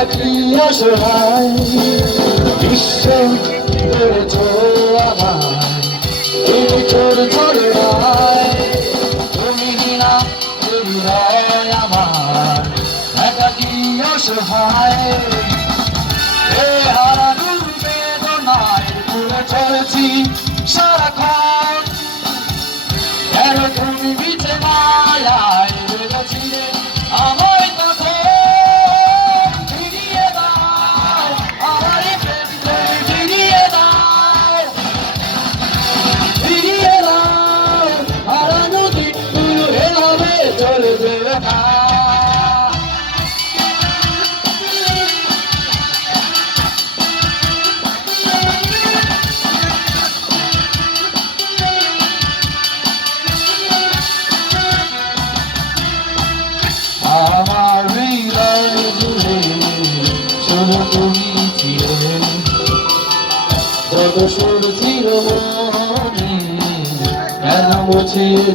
একাকি অসহায় বিশ্ব করেছ আমার এই তোর ঝরনায় তুমি না রয় আমার একাকি অসহায় আমার হৃদয় জুড়ে শুধু তুমি ছিলে। যত সুর ছিল কেন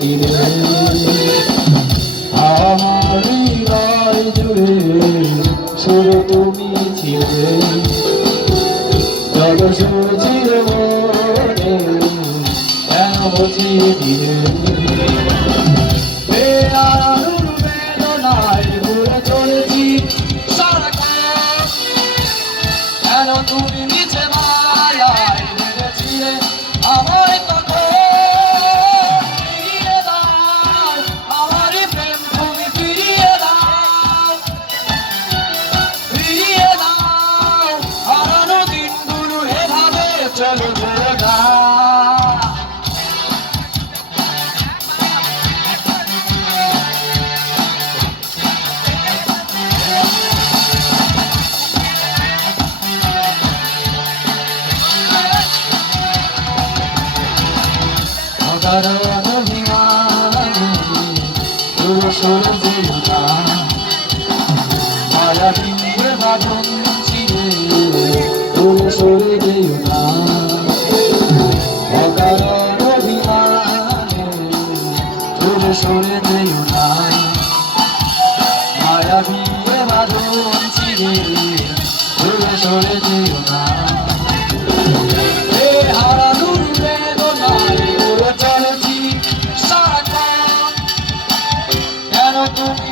দিলে? হৃদয় জুড়ে শুধু তুমি ছিলে যত সুর ছিল মনে মুছিয়ে এভাবে চলবে না অকারণ অভিমানে পুরো সরে না মায়া বিন্দে বাঁধন সরে যেও না। মায়া বিয়ে বাঁধন চিরে পুরো সরে যেও না। চলেছি তুমি